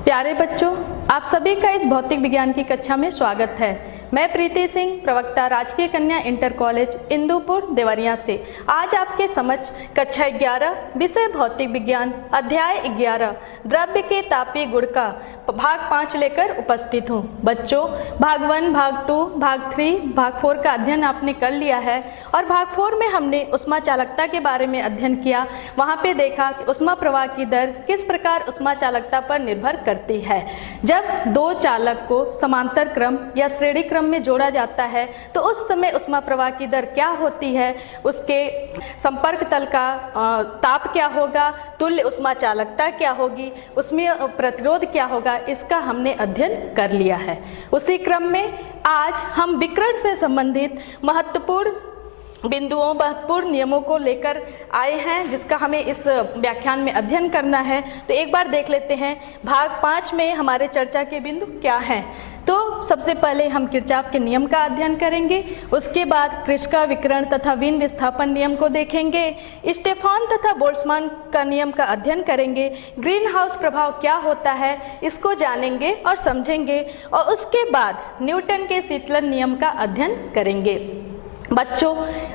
प्यारे बच्चों, आप सभी का इस भौतिक विज्ञान की कक्षा में स्वागत है। मैं प्रीति सिंह, प्रवक्ता राजकीय कन्या इंटर कॉलेज इंदुपुर देवरिया से आज आपके समक्ष कक्षा 11 विषय भौतिक विज्ञान अध्याय 11 द्रव्य के तापीय गुण का भाग 5 लेकर उपस्थित हूँ। बच्चों, भाग 1, भाग 2, भाग 3, भाग 4 का अध्ययन आपने कर लिया है और भाग 4 में हमने उष्मा चालकता के बारे में अध्ययन किया। वहाँ पे देखा कि उष्मा प्रवाह की दर किस प्रकार उष्मा चालकता पर निर्भर करती है। जब दो चालक को समांतर क्रम या श्रेणी क्रम में जोड़ा जाता है तो उस समय उष्मा प्रवाह की दर क्या होती है, उसके संपर्क तल का ताप क्या होगा, तुल्य उष्मा चालकता क्या होगी, उसमें प्रतिरोध क्या होगा, इसका हमने अध्ययन कर लिया है। उसी क्रम में आज हम विकिरण से संबंधित महत्वपूर्ण बिंदुओं, महत्वपूर्ण नियमों को लेकर आए हैं जिसका हमें इस व्याख्यान में अध्ययन करना है। तो एक बार देख लेते हैं भाग 5 में हमारे चर्चा के बिंदु क्या हैं। तो सबसे पहले हम किरचॉफ के नियम का अध्ययन करेंगे, उसके बाद कृष्का विकिरण तथा वीन विस्थापन नियम को देखेंगे, स्टेफान तथा बोल्ट्जमान का नियम का अध्ययन करेंगे, ग्रीन हाउस प्रभाव क्या होता है इसको जानेंगे और समझेंगे, और उसके बाद न्यूटन के शीतलन नियम का अध्ययन करेंगे। बच्चों,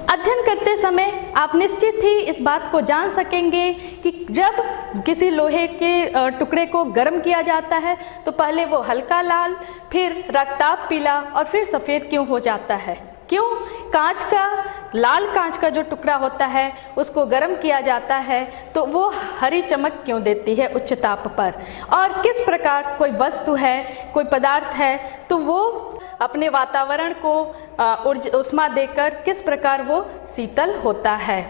अध्ययन करते समय आप निश्चित ही इस बात को जान सकेंगे कि जब किसी लोहे के टुकड़े को गर्म किया जाता है तो पहले वो हल्का लाल, फिर रक्ताभ पीला और फिर सफ़ेद क्यों हो जाता है। क्यों? कांच का, लाल कांच का जो टुकड़ा होता है उसको गर्म किया जाता है तो वो हरी चमक क्यों देती है उच्च ताप पर, और किस प्रकार कोई वस्तु है, कोई पदार्थ है तो वो अपने वातावरण को उष्मा देकर किस प्रकार वो शीतल होता है।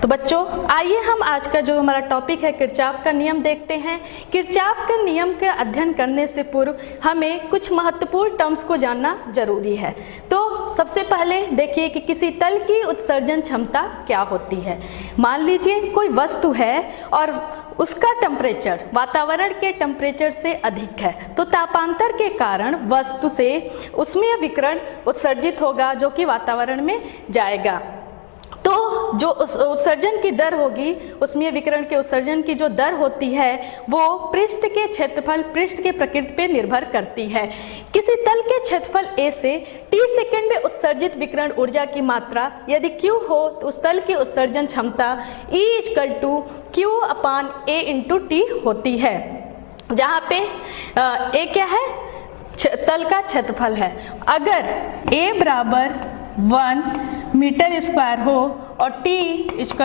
तो बच्चों, आइए हम आज का जो हमारा टॉपिक है किरचॉफ का नियम देखते हैं। किरचॉफ के नियम का अध्ययन करने से पूर्व हमें कुछ महत्वपूर्ण टर्म्स को जानना जरूरी है। तो सबसे पहले देखिए कि किसी तल की उत्सर्जन क्षमता क्या होती है। मान लीजिए कोई वस्तु है और उसका टेम्परेचर वातावरण के टेम्परेचर से अधिक है तो तापांतर के कारण वस्तु से ऊष्मीय विकिरण उत्सर्जित होगा जो कि वातावरण में जाएगा। तो जो उत्सर्जन की दर होगी, ऊष्मीय विकिरण के उत्सर्जन की जो दर होती है वो पृष्ठ के क्षेत्रफल, पृष्ठ के प्रकृति पे निर्भर करती है। किसी तल के क्षेत्रफल A से T सेकेंड में उत्सर्जित विकिरण ऊर्जा की मात्रा यदि Q हो तो उस तल की उत्सर्जन क्षमता E = Q/A × T होती है, जहाँ पे A क्या है? तल का क्षेत्रफल है। अगर A = 1 मीटर स्क्वायर हो और T =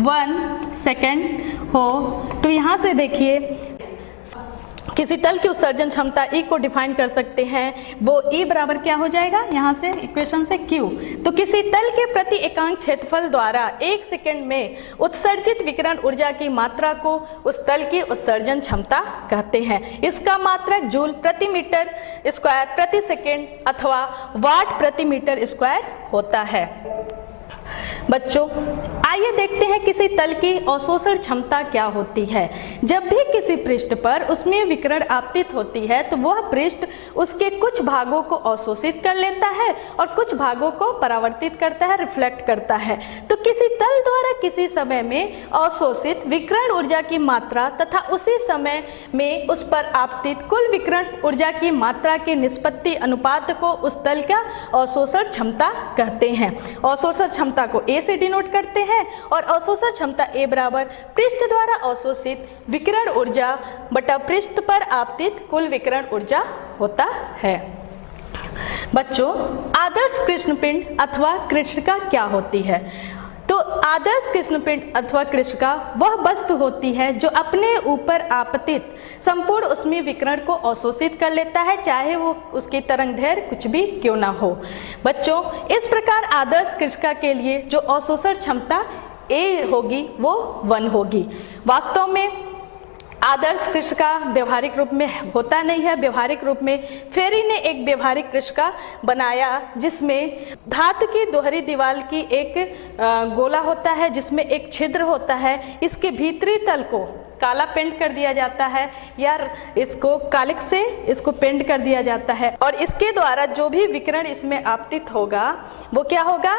1 सेकेंड हो तो यहाँ से देखिए किसी तल की उत्सर्जन क्षमता E को डिफाइन कर सकते हैं। वो E बराबर क्या हो जाएगा यहाँ से इक्वेशन से Q। तो किसी तल के प्रति एकांक क्षेत्रफल द्वारा 1 सेकेंड में उत्सर्जित विकिरण ऊर्जा की मात्रा को उस तल की उत्सर्जन क्षमता कहते हैं। इसका मात्रक जूल प्रति मीटर स्क्वायर प्रति सेकेंड अथवा वाट प्रति मीटर स्क्वायर होता है। बच्चों, आइए देखते हैं किसी तल की अवशोषण क्षमता क्या होती है। जब भी किसी पृष्ठ पर ऊष्मीय विकिरण आपतित होती है तो वह पृष्ठ उसके कुछ भागों को अवशोषित कर लेता है और कुछ भागों को परावर्तित करता है, रिफ्लेक्ट करता है। तो किसी तल द्वारा किसी समय में अवशोषित विकिरण ऊर्जा की मात्रा तथा उसी समय में उस पर आपतित कुल विकिरण ऊर्जा की मात्रा के निष्पत्ति अनुपात को उस तल का अवशोषण क्षमता कहते हैं। अवशोषण क्षमता को A से डिनोट करते हैं और अवशोषण क्षमता A बराबर पृष्ठ द्वारा अवशोषित विकिरण ऊर्जा बटा पृष्ठ पर आपतित कुल विकिरण ऊर्जा होता है। बच्चों, आदर्श कृष्णपिंड अथवा कृष्णिका क्या होती है? तो आदर्श कृष्णपिंड अथवा कृष्णिका वह वस्तु होती है जो अपने ऊपर आपतित संपूर्ण ऊष्मीय विकिरण को अवशोषित कर लेता है, चाहे वो उसकी तरंगदैर्घ्य कुछ भी क्यों ना हो। बच्चों, इस प्रकार आदर्श कृष्णिका के लिए जो अवशोषण क्षमता A होगी वो 1 होगी। वास्तव में आदर्श कृष्णिका व्यवहारिक रूप में होता नहीं है। व्यवहारिक रूप में फेरी ने एक व्यवहारिक कृष्णिका बनाया जिसमें धातु की दोहरी दीवार की एक गोला होता है जिसमें एक छिद्र होता है। इसके भीतरी तल को काला पेंट कर दिया जाता है या इसको कालिक से इसको पेंट कर दिया जाता है। और इसके द्वारा जो भी विकिरण इसमें आपतित होगा वो क्या होगा,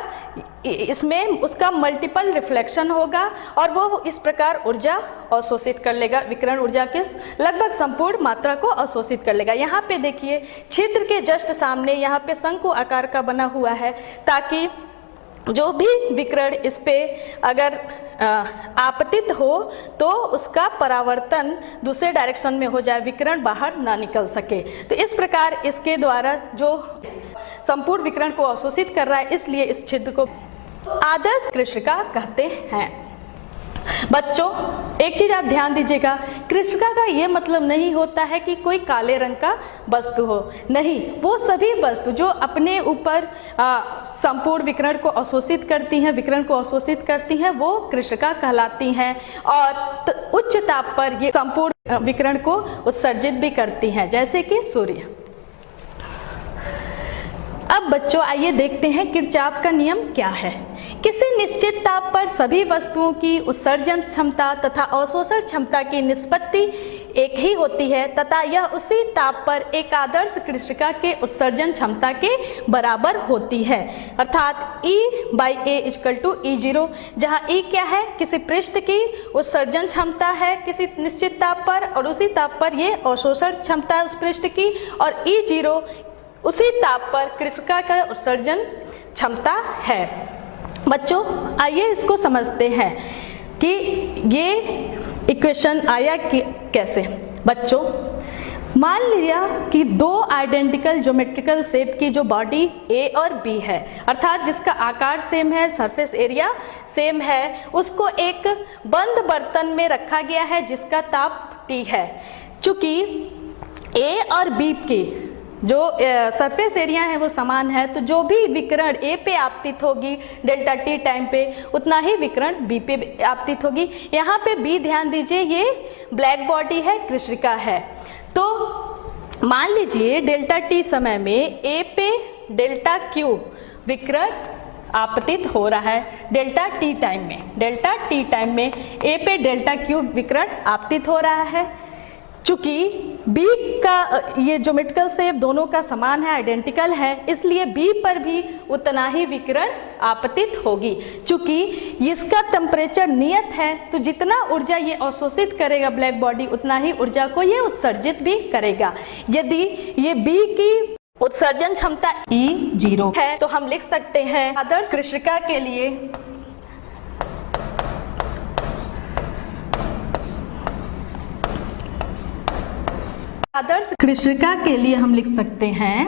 इसमें उसका मल्टीपल रिफ्लेक्शन होगा और वो इस प्रकार ऊर्जा अवशोषित कर लेगा, विकिरण ऊर्जा के लगभग संपूर्ण मात्रा को अवशोषित कर लेगा। यहाँ पे देखिए छिद्र के जस्ट सामने यहाँ पे शंकु आकार का बना हुआ है, ताकि जो भी विकिरण इस पे अगर आपतित हो तो उसका परावर्तन दूसरे डायरेक्शन में हो जाए, विकिरण बाहर ना निकल सके। तो इस प्रकार इसके द्वारा जो संपूर्ण विकिरण को अवशोषित कर रहा है, इसलिए इस छिद्र को आदर्श कृष्णिका कहते हैं। बच्चों एक चीज आप ध्यान दीजिएगा, कृष्णिका का ये मतलब नहीं होता है कि कोई काले रंग का वस्तु हो, नहीं, वो सभी वस्तु जो अपने ऊपर संपूर्ण विकिरण को अवशोषित करती हैं, विकिरण को अवशोषित करती हैं, वो कृष्णिका कहलाती हैं और उच्च ताप पर ये संपूर्ण विकिरण को उत्सर्जित भी करती हैं, जैसे कि सूर्य। अब बच्चों आइए देखते हैं किरचॉफ का नियम क्या है। किसी निश्चित ताप पर सभी वस्तुओं की उत्सर्जन क्षमता तथा अवशोषण क्षमता की निष्पत्ति एक ही होती है तथा यह उसी ताप पर एक आदर्श कृष्णिका के उत्सर्जन क्षमता के बराबर होती है, अर्थात E/A = E0, जहाँ E क्या है, किसी पृष्ठ की उत्सर्जन क्षमता है किसी निश्चित ताप पर और उसी ताप पर ये अवशोषण क्षमता है उस पृष्ठ की, और E0 उसी ताप पर कृष्णिका का उत्सर्जन क्षमता है। बच्चों आइए इसको समझते हैं कि ये इक्वेशन आया कि कैसे। बच्चों मान लिया कि दो आइडेंटिकल ज्योमेट्रिकल शेप की जो बॉडी A और B है, अर्थात जिसका आकार सेम है, सरफेस एरिया सेम है, उसको एक बंद बर्तन में रखा गया है जिसका ताप T है। चूंकि A और B की जो सरफेस एरिया है वो समान है, तो जो भी विकिरण A पे आपतित होगी डेल्टा T टाइम पे, उतना ही विकिरण B पे आपतित होगी। यहाँ पे B ध्यान दीजिए, ये ब्लैक बॉडी है, कृष्णिका है। तो मान लीजिए डेल्टा T समय में A पे डेल्टा Q विकिरण आपतित हो रहा है, डेल्टा T टाइम में, डेल्टा T टाइम में A पे डेल्टा Q विकिरण आपतित हो रहा है। चूंकि B का ये ज्योमेट्रिकल शेप दोनों का समान है, आइडेंटिकल है, इसलिए B पर भी उतना ही विकिरण आपतित होगी। चूंकि इसका टेम्परेचर नियत है, तो जितना ऊर्जा ये अवशोषित करेगा ब्लैक बॉडी, उतना ही ऊर्जा को ये उत्सर्जित भी करेगा। यदि ये B की उत्सर्जन क्षमता E0 है तो हम लिख सकते हैं आदर्श कृष्णिका के लिए हम लिख सकते हैं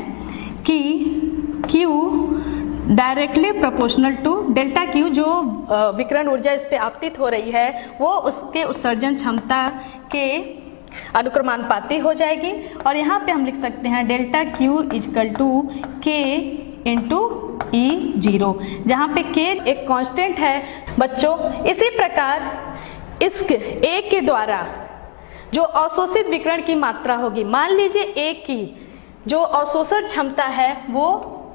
कि Q directly proportional to delta Q, जो विकिरण ऊर्जा इस पे आपतित हो रही है वो उसके उत्सर्जन क्षमता के अनुक्रमानुपाती हो जाएगी। और यहाँ पे हम लिख सकते हैं डेल्टा Q = K × E0, जहाँ पे K एक कांस्टेंट है। बच्चों इसी प्रकार इस A के द्वारा जो अवशोषित विकिरण की मात्रा होगी, मान लीजिए A की जो अवशोषण क्षमता है वो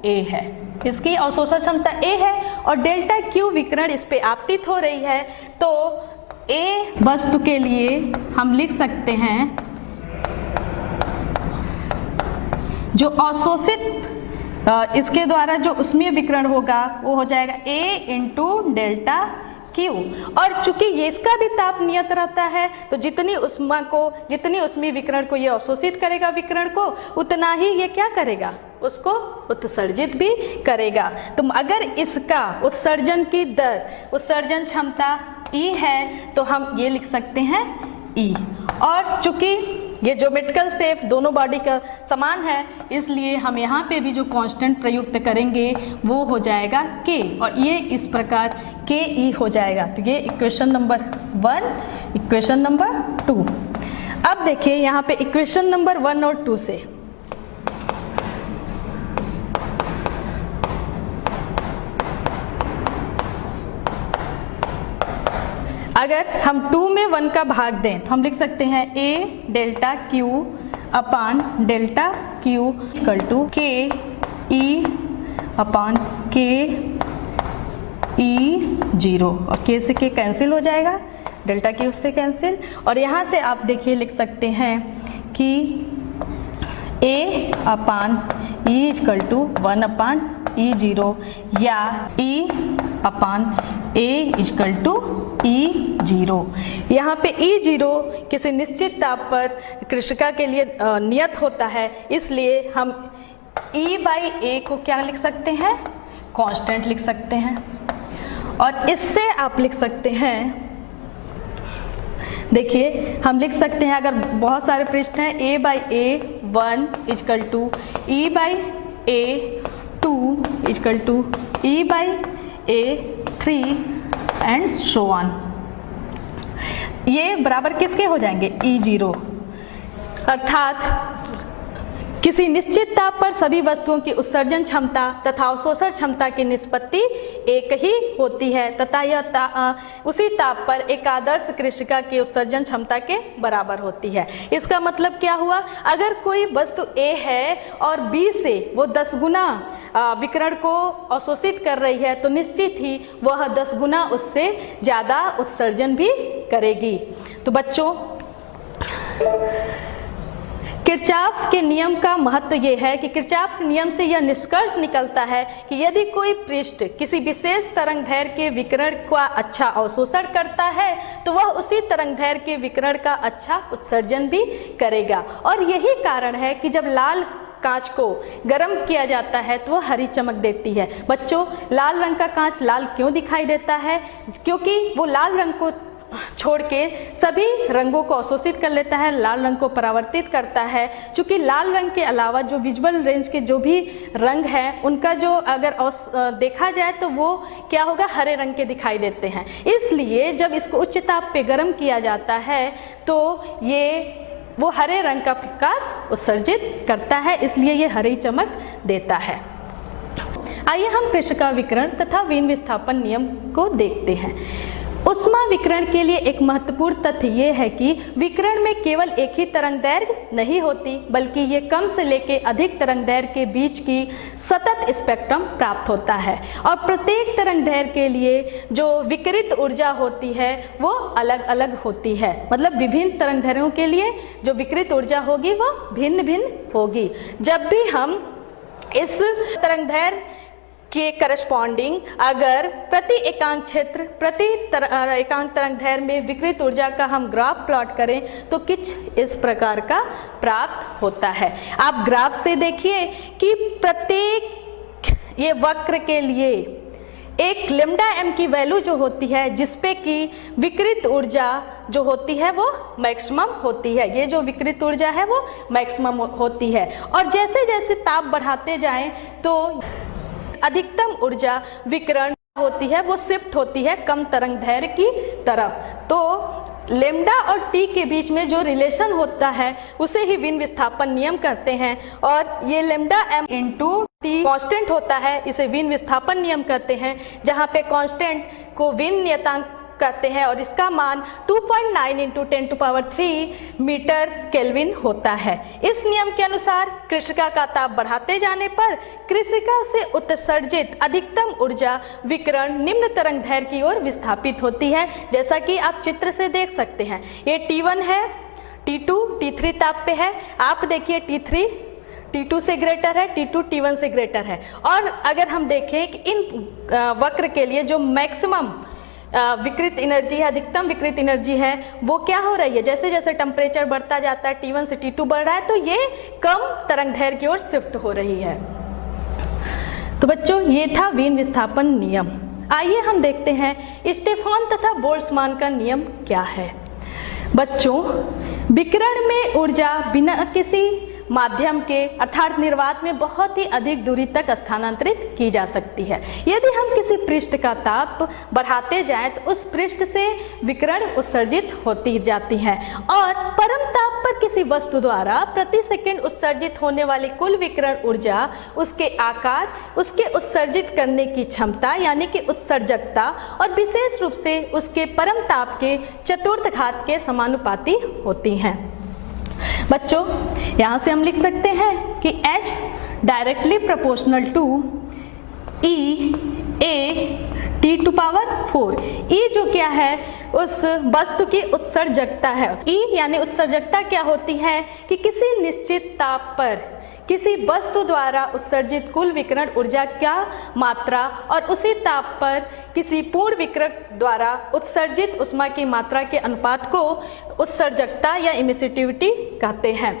A है, इसकी अवशोषण क्षमता A है और डेल्टा Q विकिरण इस पे आपतित हो रही है, तो A वस्तु के लिए हम लिख सकते हैं जो अवशोषित इसके द्वारा जो ऊष्मीय विकिरण होगा वो हो जाएगा A × डेल्टा Q। और चूंकि ये इसका भी ताप नियत रहता है, तो जितनी ऊष्मीय विकिरण को ये अवशोषित करेगा विकिरण को, उतना ही ये क्या करेगा, उसको उत्सर्जित भी करेगा। तो अगर इसका उत्सर्जन की दर, उत्सर्जन क्षमता E है तो हम ये लिख सकते हैं E। और चूंकि ये ज्योमेट्रिकल शेप दोनों बॉडी का समान है, इसलिए हम यहाँ पे भी जो कांस्टेंट प्रयुक्त करेंगे वो हो जाएगा K, और ये इस प्रकार KE हो जाएगा। तो ये इक्वेशन नंबर 1, इक्वेशन नंबर 2। अब देखिए यहाँ पे इक्वेशन नंबर 1 और 2 से अगर हम 2 में 1 का भाग दें तो हम लिख सकते हैं A delta Q upon delta Q = K E upon K E0, और K से K कैंसिल हो जाएगा, डेल्टा की उससे कैंसिल, और यहाँ से आप देखिए लिख सकते हैं कि A upon E equal to 1 upon E0 या E upon A equal to E0। यहाँ पे E0 किसी निश्चित ताप पर कृशिका के लिए नियत होता है, इसलिए हम E बाई A को क्या लिख सकते हैं, कांस्टेंट लिख सकते हैं। और इससे आप लिख सकते हैं, देखिए हम लिख सकते हैं, अगर बहुत सारे पृष्ठ हैं, A by A 1 equal to E by A 2 equal to E by A 3 and so on. ये बराबर किसके हो जाएंगे, E0। अर्थात किसी निश्चित ताप पर सभी वस्तुओं की उत्सर्जन क्षमता तथा अवशोषण क्षमता की निष्पत्ति एक ही होती है तथा यह उसी ताप पर एक आदर्श कृशिका की उत्सर्जन क्षमता के बराबर होती है। इसका मतलब क्या हुआ, अगर कोई वस्तु A है और B से वो 10 गुना विकिरण को अवशोषित कर रही है, तो निश्चित ही वह 10 गुना उससे ज़्यादा उत्सर्जन भी करेगी। तो बच्चों, किरचॉफ के नियम का महत्व ये है कि किरचॉफ के नियम से यह निष्कर्ष निकलता है कि यदि कोई पृष्ठ किसी विशेष तरंगदैर्घ्य के विकिरण का अच्छा अवशोषण करता है, तो वह उसी तरंगदैर्घ्य के विकिरण का अच्छा उत्सर्जन भी करेगा। और यही कारण है कि जब लाल कांच को गर्म किया जाता है तो वह हरी चमक देती है। बच्चों, लाल रंग का कांच लाल क्यों दिखाई देता है, क्योंकि वो लाल रंग को छोड़ के सभी रंगों को अवशोषित कर लेता है, लाल रंग को परावर्तित करता है। चूँकि लाल रंग के अलावा जो विजुअल रेंज के जो भी रंग हैं, उनका जो अगर देखा जाए तो वो क्या होगा, हरे रंग के दिखाई देते हैं। इसलिए जब इसको उच्च ताप पे गर्म किया जाता है तो वो हरे रंग का प्रकाश उत्सर्जित करता है, इसलिए ये हरी चमक देता है। आइए हम कृशिका विकिरण तथा वीन विस्थापन नियम को देखते हैं। उष्मा विकिरण के लिए एक महत्वपूर्ण तथ्य ये है कि विकिरण में केवल एक ही तरंगदैर्घ्य नहीं होती, बल्कि ये कम से लेके अधिक तरंगदैर्घ्य के बीच की सतत स्पेक्ट्रम प्राप्त होता है। और प्रत्येक तरंगदैर्घ्य के लिए जो विकिरित ऊर्जा होती है वो अलग अलग होती है, मतलब विभिन्न तरंगदैर्घ्यों के लिए जो विकिरित ऊर्जा होगी वो भिन्न भिन्न होगी। जब भी हम इस तरंगदैर्घ्य के करस्पॉन्डिंग अगर प्रति एकांक क्षेत्र प्रति एकांक तरंगदैर्घ्य में विकिरित ऊर्जा का हम ग्राफ प्लॉट करें तो कुछ इस प्रकार का प्राप्त होता है। आप ग्राफ से देखिए कि प्रत्येक ये वक्र के लिए एक लैम्डा m की वैल्यू जो होती है, जिसपे कि विकिरित ऊर्जा जो होती है वो मैक्सिमम होती है। ये जो विकिरित ऊर्जा है वो मैक्सिमम होती है। और जैसे जैसे ताप बढ़ाते जाएं तो अधिकतम ऊर्जा विकिरण होती है वो शिफ्ट होती है कम तरंगदैर्घ्य की तरफ। तो लैम्डा और टी के बीच में जो रिलेशन होता है उसे ही वीन विस्थापन नियम कहते हैं। और ये lambda m into T constant होता है, इसे वीन विस्थापन नियम कहते हैं, जहाँ पे कांस्टेंट को वीन नियतांक कहते हैं और इसका मान 2.9 इंटू 10⁻³ मीटर केल्विन होता है। इस नियम के अनुसार कृशिका का ताप बढ़ाते जाने पर कृशिका से उत्सर्जित अधिकतम ऊर्जा विकिरण निम्न तरंगदैर्घ्य की ओर विस्थापित होती है, जैसा कि आप चित्र से देख सकते हैं। ये T1 है, T2 T3 ताप पे है। आप देखिए T3 T2 से ग्रेटर है, T2 T1 से ग्रेटर है। और अगर हम देखें कि इन वक्र के लिए जो मैक्सिमम विकृत एनर्जी है, अधिकतम विकृत एनर्जी है, वो क्या हो रही है, जैसे जैसे टेम्परेचर बढ़ता जाता है, T1 से T2 बढ़ रहा है, तो ये कम तरंगदैर्घ्य की ओर शिफ्ट हो रही है। तो बच्चों, ये था वीन विस्थापन नियम। आइए हम देखते हैं स्टेफान तथा बोल्ट्जमान का नियम क्या है। बच्चों, विकिरण में ऊर्जा बिना किसी माध्यम के अर्थात निर्वात में बहुत ही अधिक दूरी तक स्थानांतरित की जा सकती है। यदि हम किसी पृष्ठ का ताप बढ़ाते जाएं तो उस पृष्ठ से विकिरण उत्सर्जित होती जाती हैं और परम ताप पर किसी वस्तु द्वारा प्रति सेकंड उत्सर्जित होने वाली कुल विकिरण ऊर्जा उसके आकार, उसके उत्सर्जित करने की क्षमता यानी कि उत्सर्जकता और विशेष रूप से उसके परम ताप के चतुर्थ घात के समानुपाती होती हैं। बच्चों, यहाँ से हम लिख सकते हैं कि H directly proportional to E A T to power 4। E जो क्या है, उस वस्तु की उत्सर्जकता है। ई यानी उत्सर्जकता क्या होती है कि किसी निश्चित ताप पर किसी वस्तु द्वारा उत्सर्जित कुल विकिरण ऊर्जा का मात्रा और उसी ताप पर किसी पूर्ण विकिरण द्वारा उत्सर्जित ऊष्मा की मात्रा के अनुपात को उत्सर्जकता या इमिसिविटी कहते हैं।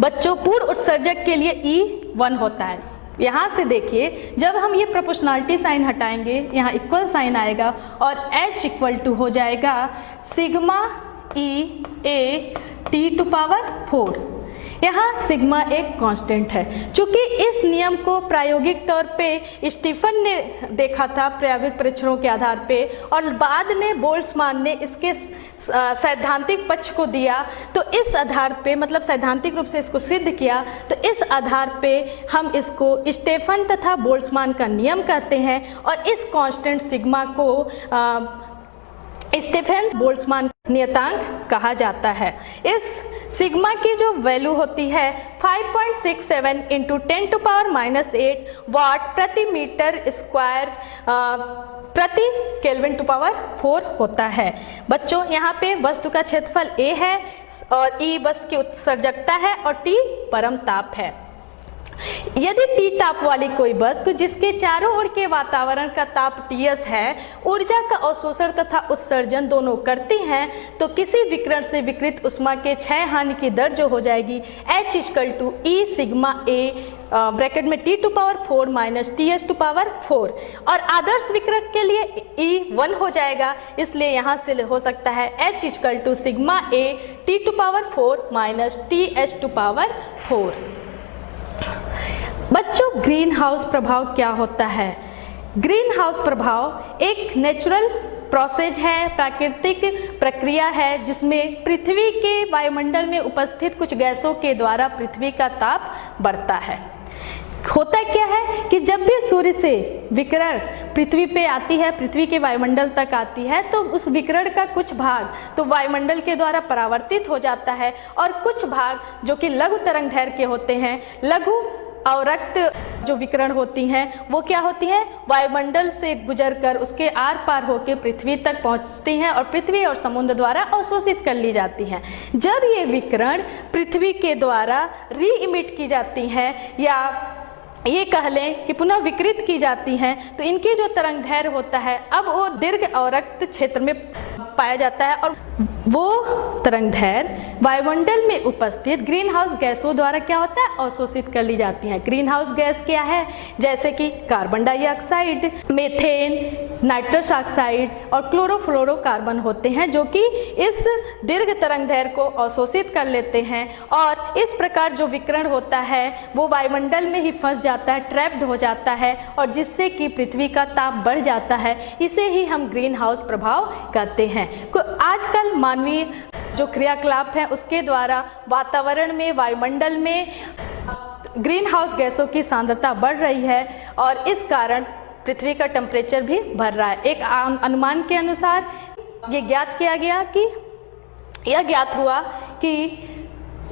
बच्चों, पूर्ण उत्सर्जक के लिए E1 होता है। यहाँ से देखिए, जब हम ये प्रोपोर्शनलिटी साइन हटाएंगे, यहाँ इक्वल साइन आएगा और H इक्वल टू हो जाएगा sigma E A T to power 4। यहाँ सिग्मा एक कांस्टेंट है। चूंकि इस नियम को प्रायोगिक तौर पे स्टीफन ने देखा था प्रायोगिक परीक्षणों के आधार पे, और बाद में बोल्ट्जमान ने इसके सैद्धांतिक पक्ष को दिया, तो इस आधार पे, मतलब सैद्धांतिक रूप से इसको सिद्ध किया, तो इस आधार पे हम इसको स्टीफन तथा बोल्ट्जमान का नियम कहते हैं। और इस कांस्टेंट सिग्मा को स्टीफन बोल्ट्जमान नियतांक कहा जाता है। इस सिग्मा की जो वैल्यू होती है 5.67 इंटू 10⁻⁸ वाट प्रति मीटर स्क्वायर प्रति केल्विन टू पावर 4 होता है। बच्चों, यहाँ पे वस्तु का क्षेत्रफल A है और E वस्तु की उत्सर्जकता है और T परम ताप है। यदि T ताप वाली कोई वस्तु जिसके चारों ओर के वातावरण का ताप Ts है, ऊर्जा का अवशोषण तथा उत्सर्जन दोनों करती हैं, तो किसी विकिरण से विकिरित ऊष्मा के क्षय हानि की दर जो हो जाएगी H equal to E sigma A bracket में T to power 4 minus TS to power 4। और आदर्श विकिरण के लिए E1 हो जाएगा, इसलिए यहाँ से हो सकता है H equal to sigma A T to power 4 minus TS to power 4। बच्चों, ग्रीन हाउस प्रभाव क्या होता है? ग्रीन हाउस प्रभाव एक नेचुरल प्रोसेस है, प्राकृतिक प्रक्रिया है, जिसमें पृथ्वी के वायुमंडल में उपस्थित कुछ गैसों के द्वारा पृथ्वी का ताप बढ़ता है। होता क्या है कि जब भी सूर्य से विकिरण पृथ्वी पे आती है, पृथ्वी के वायुमंडल तक आती है, तो उस विकिरण का कुछ भाग तो वायुमंडल के द्वारा परावर्तित हो जाता है और कुछ भाग जो कि लघु तरंग दैर्घ्य के होते हैं, लघु अवरक्त जो विकिरण होती हैं, वो क्या होती हैं, वायुमंडल से गुजरकर उसके आर पार होकर पृथ्वी तक पहुंचती हैं और पृथ्वी और समुद्र द्वारा अवशोषित कर ली जाती हैं। जब ये विकिरण पृथ्वी के द्वारा री इमिट की जाती हैं या ये कह लें कि पुनः विकृत की जाती हैं, तो इनकी जो तरंग दैर्घ्य होता है अब वो दीर्घ अवरक्त क्षेत्र में पाया जाता है और वो तरंग दैर्घ्य वायुमंडल में उपस्थित ग्रीन हाउस गैसों द्वारा क्या होता है, अवशोषित कर ली जाती हैं। ग्रीन हाउस गैस क्या है? जैसे कि carbon dioxide, methane, nitrous oxide और क्लोरोफ्लोरोकार्बन होते हैं, जो कि इस दीर्घ तरंग दैर्घ्य को अवशोषित कर लेते हैं और इस प्रकार जो विकिरण होता है वो वायुमंडल में ही फंस जाता है, ट्रैप्ड हो जाता है और जिससे कि पृथ्वी का ताप बढ़ जाता है। इसे ही हम ग्रीन हाउस प्रभाव कहते हैं। आजकल मानवीय जो क्रियाकलाप है उसके द्वारा वातावरण में, वायुमंडल में ग्रीन हाउस गैसों की सांद्रता बढ़ रही है और इस कारण पृथ्वी का टेम्परेचर भी बढ़ रहा है। एक अनुमान के अनुसार ये ज्ञात किया गया कि यह ज्ञात हुआ कि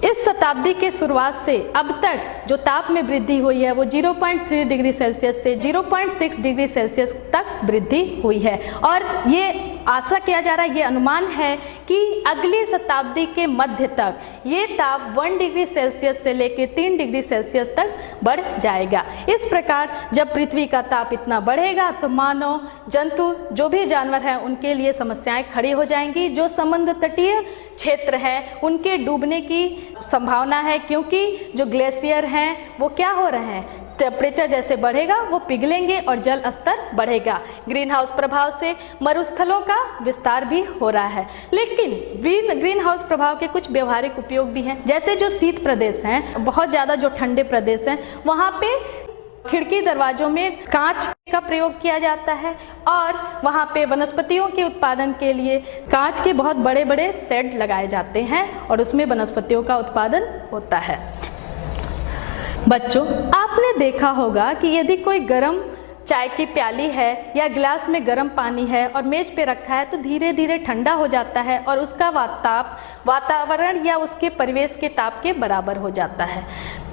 इस शताब्दी के शुरुआत से अब तक जो ताप में वृद्धि हुई है वो 0.3 डिग्री सेल्सियस से 0.6 डिग्री सेल्सियस तक वृद्धि हुई है और ये आशा किया जा रहा है, ये अनुमान है कि अगली शताब्दी के मध्य तक ये ताप 1 डिग्री सेल्सियस से लेकर 3 डिग्री सेल्सियस तक बढ़ जाएगा। इस प्रकार जब पृथ्वी का ताप इतना बढ़ेगा तो मानव, जंतु, जो भी जानवर हैं उनके लिए समस्याएं खड़ी हो जाएंगी। जो समुद्र तटीय क्षेत्र हैं उनके डूबने की संभावना है, क्योंकि जो ग्लेशियर हैं वो क्या हो रहे हैं, टेम्परेचर जैसे बढ़ेगा वो पिघलेंगे और जल स्तर बढ़ेगा। ग्रीन हाउस प्रभाव से मरुस्थलों का विस्तार भी हो रहा है। लेकिन ग्रीन हाउस प्रभाव के कुछ व्यवहारिक उपयोग भी हैं, जैसे जो शीत प्रदेश हैं, बहुत ज़्यादा जो ठंडे प्रदेश हैं, वहाँ पे खिड़की दरवाजों में कांच का प्रयोग किया जाता है और वहाँ पे वनस्पतियों के उत्पादन के लिए कांच के बहुत बड़े बड़े शेड लगाए जाते हैं और उसमें वनस्पतियों का उत्पादन होता है। बच्चों, आपने देखा होगा कि यदि कोई गर्म चाय की प्याली है या गिलास में गर्म पानी है और मेज पे रखा है तो धीरे धीरे ठंडा हो जाता है और उसका ताप वातावरण या उसके परिवेश के ताप के बराबर हो जाता है।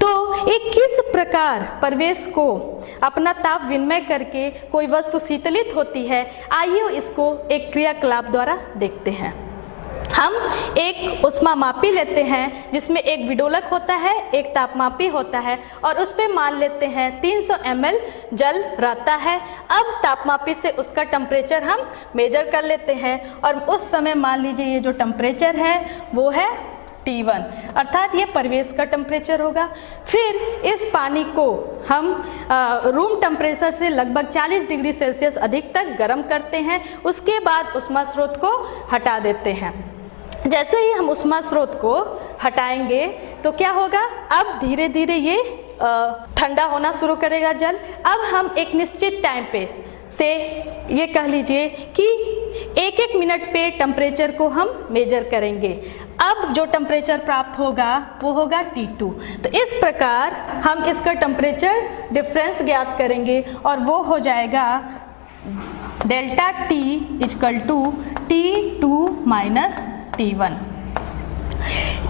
तो ये किस प्रकार परिवेश को अपना ताप विनिमय करके कोई वस्तु शीतलित होती है, आइए इसको एक क्रियाकलाप द्वारा देखते हैं। हम एक उष्मामापी लेते हैं जिसमें एक विडोलक होता है, एक तापमापी होता है और उस पे मान लेते हैं 300 ml जल रहता है। अब तापमापी से उसका टेम्परेचर हम मेजर कर लेते हैं और उस समय मान लीजिए ये जो टेम्परेचर है वो है T1, अर्थात ये परिवेश का टेम्परेचर होगा। फिर इस पानी को हम रूम टेम्परेचर से लगभग 40 डिग्री सेल्सियस अधिक तक गर्म करते हैं। उसके बाद उष्मा स्रोत को हटा देते हैं। जैसे ही हम उष्मा स्रोत को हटाएंगे तो क्या होगा, अब धीरे धीरे ये ठंडा होना शुरू करेगा जल। अब हम एक निश्चित टाइम पे से ये कह लीजिए कि एक एक मिनट पे टेम्परेचर को हम मेजर करेंगे। अब जो टेम्परेचर प्राप्त होगा वो होगा T2। तो इस प्रकार हम इसका टेम्परेचर डिफरेंस ज्ञात करेंगे और वो हो जाएगा delta T equal to T2 minus T1।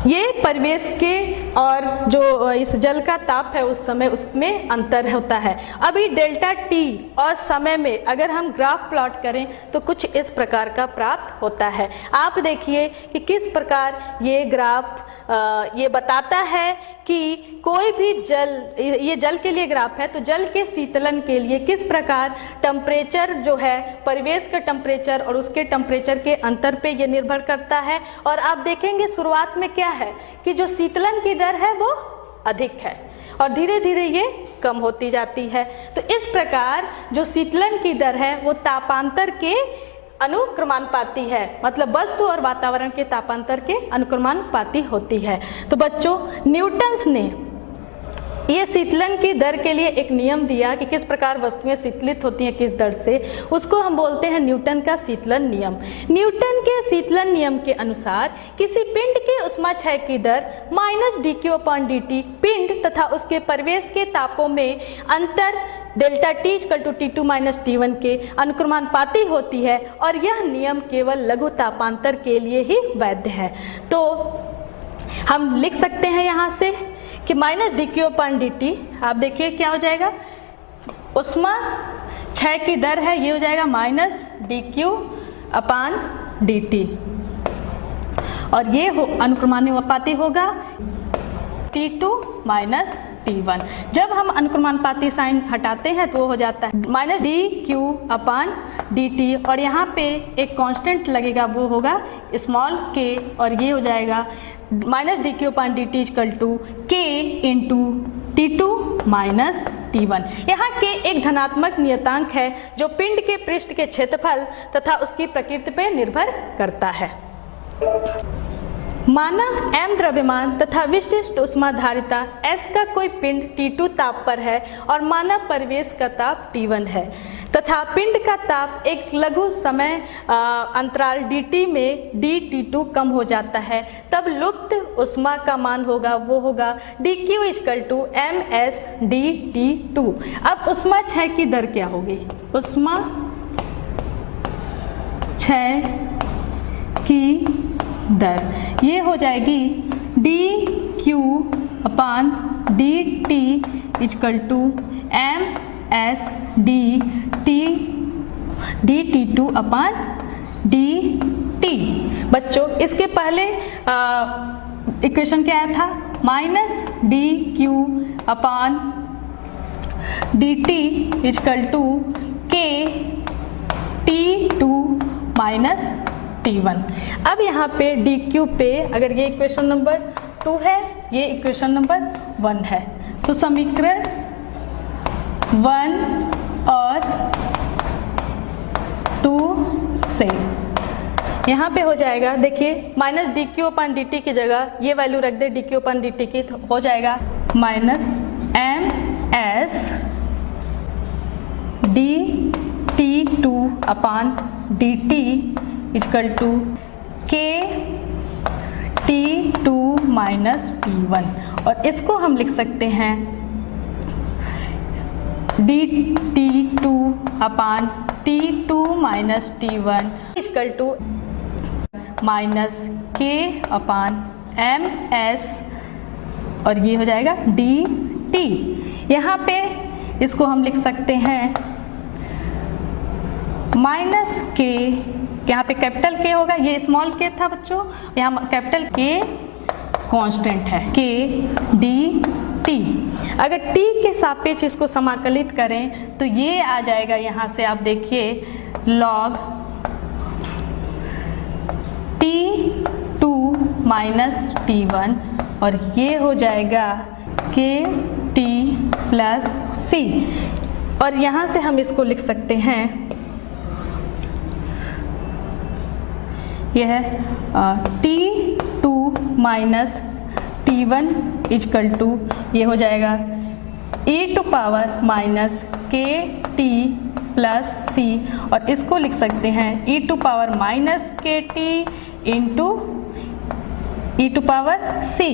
ये परिवेश के और जो इस जल का ताप है उस समय उसमें अंतर होता है। अभी डेल्टा T और समय में अगर हम ग्राफ प्लॉट करें तो कुछ इस प्रकार का प्राप्त होता है। आप देखिए कि किस प्रकार ये ग्राफ ये बताता है कि कोई भी जल, ये जल के लिए ग्राफ है, तो जल के शीतलन के लिए किस प्रकार टेम्परेचर जो है परिवेश का टेम्परेचर और उसके टेम्परेचर के अंतर पे ये निर्भर करता है। और आप देखेंगे शुरुआत में क्या है कि जो शीतलन की दर है वो अधिक है और धीरे धीरे ये कम होती जाती है। तो इस प्रकार जो शीतलन की दर है वो तापांतर के अनुक्रमानुपाती है, मतलब वस्तु और वातावरण के तापांतर के अनुक्रमानुपाती होती है। तो बच्चों, न्यूटन्स ने ये शीतलन की दर के लिए एक नियम दिया कि किस प्रकार वस्तुएं शीतलित होती हैं किस दर से, उसको हम बोलते हैं न्यूटन का शीतलन नियम। न्यूटन के शीतलन नियम के अनुसार किसी पिंड के ऊष्माक्षय की दर माइनस dQ/dt पिंड तथा उसके परिवेश के तापों में अंतर delta T equal to T2 minus T1 के अनुक्रमानुपाती होती है और यह नियम केवल लघु तापांतर के लिए ही वैध है। तो हम लिख सकते हैं यहाँ से कि माइनस dQ/dt, आप देखिए क्या हो जाएगा, उष्मा क्षय की दर है ये हो जाएगा माइनस dQ/dt और ये अनुक्रमानुपाती होगा T2 माइनस T1। जब हम अनुक्रमानुपाती साइन हटाते हैं तो वो हो जाता है माइनस dQ/dt और यहाँ पे एक कांस्टेंट लगेगा वो होगा स्मॉल k और ये हो जाएगा minus dQ/dt equal to k into T2 minus T1। यहाँ k एक धनात्मक नियतांक है जो पिंड के पृष्ठ के क्षेत्रफल तथा उसकी प्रकृति पर निर्भर करता है। माना m द्रव्यमान तथा विशिष्ट ऊष्माधारिता S का कोई पिंड T2 ताप पर है और माना परिवेश का ताप T1 है तथा पिंड का ताप एक लघु समय अंतराल dt में dT2 कम हो जाता है, तब लुप्त ऊष्मा का मान होगा वो होगा dQ equal to ms dT2। अब ऊष्मा क्षय की दर क्या होगी, ऊष्मा क्षय की दर ये हो जाएगी dQ/dt equal to ms dT2/dt। बच्चों, इसके पहले इक्वेशन क्या आया था, minus dQ/dt equal to k T2 minus T1। अब यहाँ पे dQ पे अगर ये इक्वेशन नंबर 2 है, ये इक्वेशन नंबर 1 है, तो समीकरण 1 और 2 से यहाँ पे हो जाएगा, देखिए माइनस dQ/dt की जगह ये वैल्यू रख दे dQ/dt की, तो हो जाएगा minus ms dT2/dt equal to k T2 minus T1 और इसको हम लिख सकते हैं dT2/T2 minus T1 equal to minus k/ms और ये हो जाएगा dt टी। यहाँ पे इसको हम लिख सकते हैं माइनस के, यहाँ पे कैपिटल के होगा, ये स्मॉल के था बच्चों, यहाँ कैपिटल के कांस्टेंट है, के डी टी। अगर टी के सापेक्ष इसको समाकलित करें तो ये आ जाएगा, यहाँ से आप देखिए लॉग T2 माइनस T1, और ये हो जाएगा KT प्लस C। और यहाँ से हम इसको लिख सकते हैं, यह T2 minus T1 equal to ये हो जाएगा e to power minus KT plus C, और इसको लिख सकते हैं e to power minus KT into e to power C,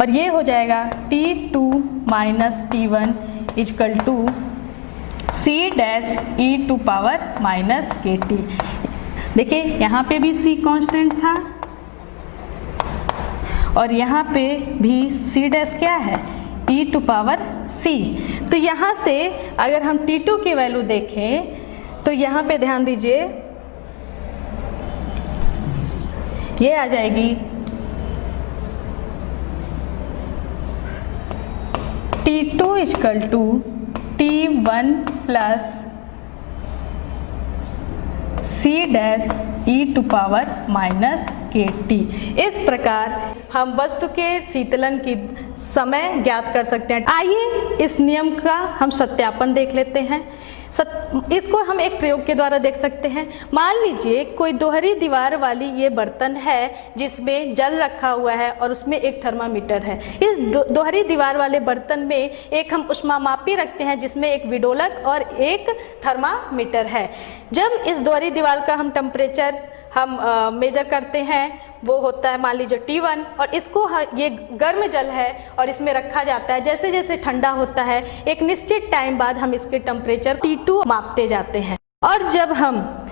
और ये हो जाएगा T2 minus T1 equal to C dash e to power minus KT। देखिए यहाँ पे भी C कांस्टेंट था और यहाँ पे भी C डैश क्या है, e टू पावर C। तो यहाँ से अगर हम T2 की वैल्यू देखें तो यहाँ पे ध्यान दीजिए, ये आ जाएगी T2 equal to T1 plus C dash e to power minus KT। इस प्रकार हम वस्तु के शीतलन की समय ज्ञात कर सकते हैं। आइए इस नियम का हम सत्यापन देख लेते हैं। इसको हम एक प्रयोग के द्वारा देख सकते हैं। मान लीजिए कोई दोहरी दीवार वाली ये बर्तन है जिसमें जल रखा हुआ है और उसमें एक थर्मामीटर है। इस दोहरी दीवार वाले बर्तन में एक हम उष्मामापी रखते हैं जिसमें एक विडोलक और एक थर्मामीटर है। जब इस दोहरी दीवार का हम टेम्परेचर हम मेजर करते हैं वो होता है मान लीजिए T1, और इसको ये गर्म जल है और इसमें रखा जाता है। जैसे जैसे ठंडा होता है एक निश्चित टाइम बाद हम इसके टेम्परेचर T2 मापते जाते हैं। और जब हम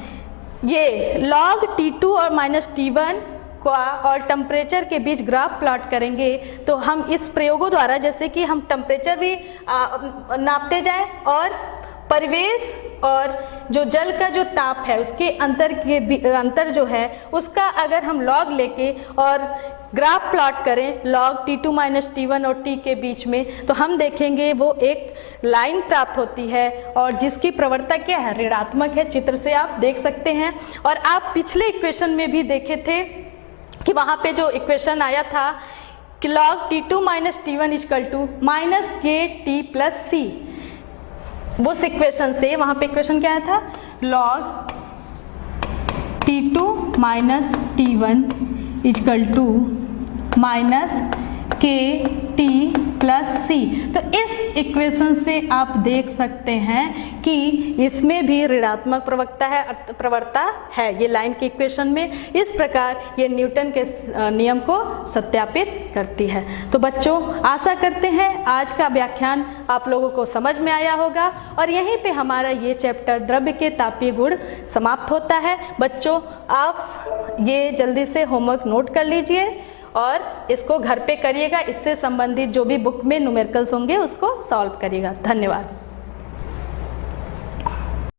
ये लॉग T2 और माइनस T1 का और टेम्परेचर के बीच ग्राफ प्लॉट करेंगे तो हम इस प्रयोगों द्वारा, जैसे कि हम टेम्परेचर भी नापते जाएं और परिवेश और जो जल का जो ताप है उसके अंतर जो है उसका अगर हम लॉग लेके और ग्राफ प्लॉट करें लॉग T2 माइनस T1 और T के बीच में, तो हम देखेंगे वो एक लाइन प्राप्त होती है और जिसकी प्रवणता क्या है, ऋणात्मक है। चित्र से आप देख सकते हैं। और आप पिछले इक्वेशन में भी देखे थे कि वहाँ पे जो इक्वेशन आया था कि log T2 minus T1 equal to minus KT plus C, वो इक्वेशन से वहाँ पे इक्वेशन क्या आया था, log T2 minus T1 equal to minus KT plus C। तो इस इक्वेशन से आप देख सकते हैं कि इसमें भी ऋणात्मक प्रवणता है ये लाइन की इक्वेशन में। इस प्रकार ये न्यूटन के नियम को सत्यापित करती है। तो बच्चों आशा करते हैं आज का व्याख्यान आप लोगों को समझ में आया होगा और यहीं पे हमारा ये चैप्टर द्रव्य के तापीय गुण समाप्त होता है। बच्चों आप ये जल्दी से होमवर्क नोट कर लीजिए और इसको घर पे करिएगा। इससे संबंधित जो भी बुक में न्यूमेरिकल्स होंगे उसको सॉल्व करिएगा। धन्यवाद।